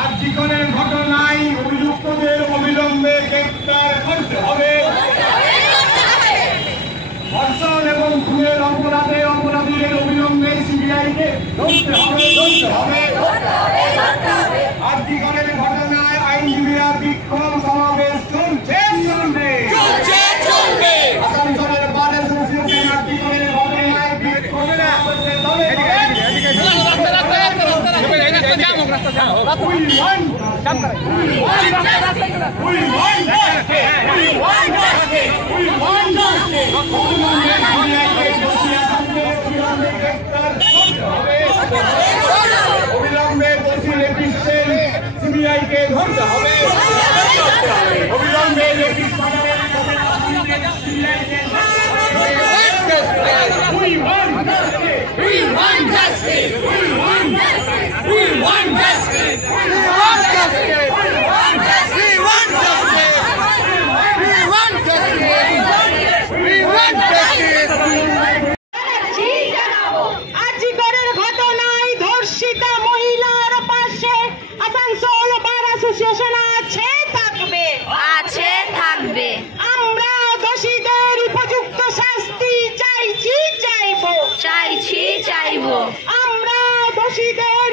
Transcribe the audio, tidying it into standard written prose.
আর্জিকরের ঘটনায় অভিযুক্তদের অবিলম্বে গ্রেফতার করতে হবে। ধর্ষণ এবং খুনের অপরাধীদের অবিলম্বে সিবিআইকে ধরতে হবে। আর্জিকরের ঘটনায় আইনজীবীরা বিক্ষোভ সমাবেশ চলছে। আসানসোলের বার অ্যাসোসিয়েশন আর্জিকরের ঘটনায় বিক্ষোভ অবিলম্বে দোষী লেপিস্টের সিবিআইকে ধরতে হবে। অবিলম্বে আমরা দোষীদের উপযুক্ত শাস্তি চাইবো। আমরা দোষীদের